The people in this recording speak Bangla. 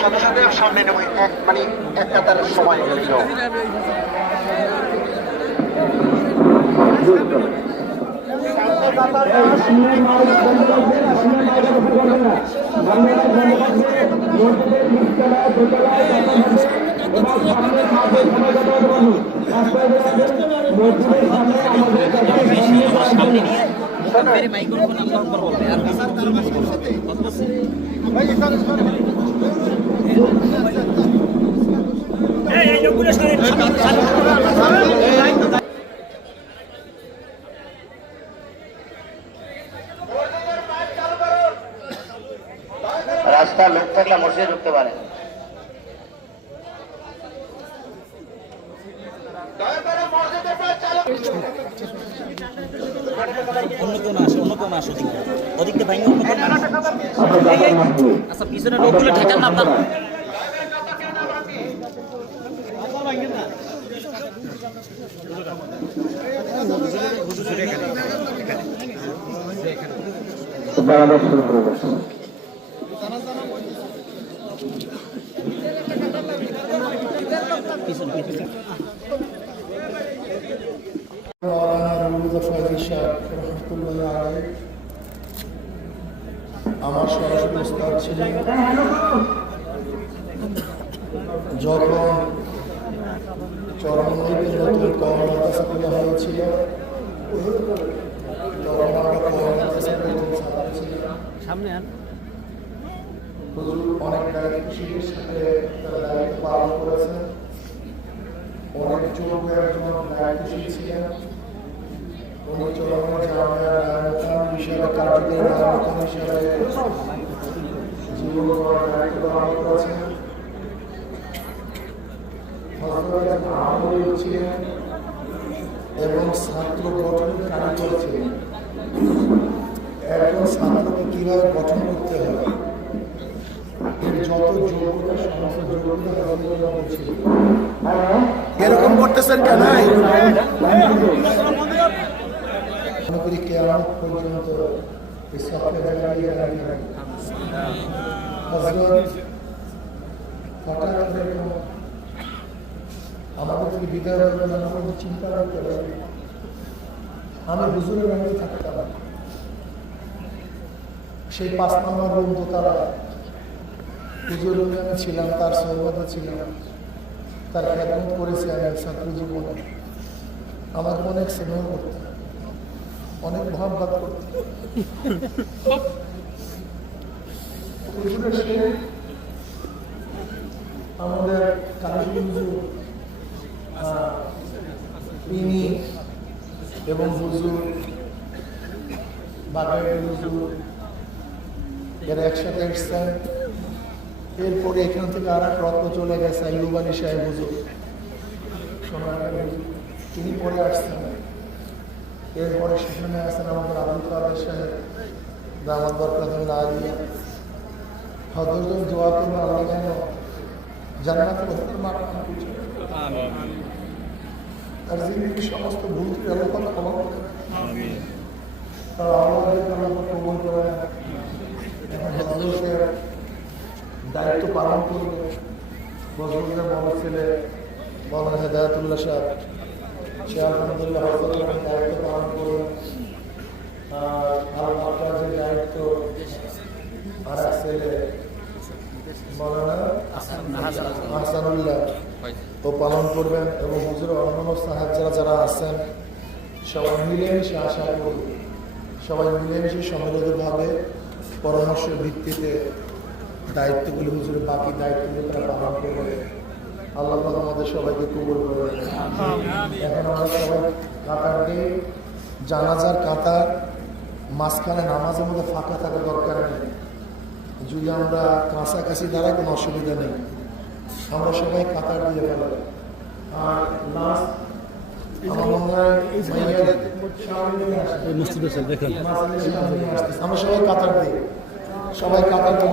সদস্যদের সামনে নেব মানে এক কাতার সময় রাস্তা লোক থাকলে মসজিদে ঢুকতে পারে। ওদিকে ভাই আচ্ছা পিছনে লোকগুলো ঠেকান না আপনার আমার সরাসরি উস্তাদ ছিলেন যখন চরমনাইতে নতুন কর্মমাদ্রাসা খোলা হয়েছিল তখন আমরা কর্মমাদ্রাসা প্রথম ছাত্র ছিলাম। হুজুর অনেক দায়িত্বশীলের সাথে তারা দায়িত্ব পালন করেছেন, অনেক যোগ্য একজন দায়িত্বশীল ছিলেন। উনি চরমনাই জামিয়ার নায়ক হিসেবে কার্যকরী নায়ক হিসেবে জীবন দায়িত্ব পালন করেছেন। ছিলেন এবং ছাত্র গঠনের কারিগর ছিলেন। একজন ছাত্রকে কিভাবে গঠন করতে হবে এর যত যোগ্যতা সমস্ত যোগ্যতা ছিল। এরকম করতেছেন কেন? মনে করি কেমন পর্যন্ত আমাদের থেকে বিদায় করবেন, আমাদের চিন্তা রাখতে পারি। আমি হুজুরের বাড়িতে থাকতাম, সেই 5 নম্বর রুম দোতলা হুজুর রুমে আমি ছিলাম, তার সহবতে ছিলাম, তার খেদমত করেছি আমি ছাত্র জীবনে। আমার অনেক স্নেহ করতে, অনেক মহাব্বত করতে। আমাদের কালী হুজুর ইনি এবং হুজুর বাগানের হুজুর এরা একসাথে এসছেন। এরপরে এখান থেকে আর এক রত্ন চলে গেছে আইয়ুবানী সাহেব হুজুর, তিনি পরে আসছেন। এরপরে সেখানে আছেন আমাদের আবুল কাদের সাহেব, দামাত বরকাতুল্লাহ আলিয়া। হযরত দোয়া করবেন আল্লাহ যেন জান্নাতুল মাকাম আর জিন্দেগির সমস্ত ভুল ত্রুটি আল্লাহ পাক ক্ষমা করেন। তারা আমাদেরকে আল্লাহ পাক কবুল করেন। এখন হযরতের দায়িত্ব পালন করবে বজরুলের বড় ছেলে মাওলানা হেদায়েতুল্লাহ সাহেব। সে আলহামদুলিল্লাহ হযরতের দায়িত্ব পালন করবে। আর মাদ্রাসার দায়িত্ব আর এক ছেলে মাওলানা হাসানুল্লাহ ও পালন করবেন। এবং হুজুরের অন্যান্য সাহায্যরা যারা আছেন সবাই মিলেমিশে আশা করি সবাই মিলেমিশে সম্মিলিতভাবে পরামর্শের ভিত্তিতে দায়িত্বগুলি হুজুরের বাকি দায়িত্বগুলি তারা পালন করবে। আল্লাহ পাক আমাদের সবাইকে কবুল করবেন। এখন আমরা সবাই কাতার দিয়ে জানাজার কাতার মাঝখানে নামাজের মধ্যে ফাঁকা থাকার দরকার নেই। যদি আমরা কাছাকাছি দাঁড়াই কোনো অসুবিধা নেই, আমরা সবাই কাতার দিয়ে ফেলাম। আর লাস্ট আমার মনে হয় মাইয়াদের সামনে নিয়ে আসে। মসজিদ আছে দেখেন আমরা সবাই কাতার দিই, সবাই কাতার দিই।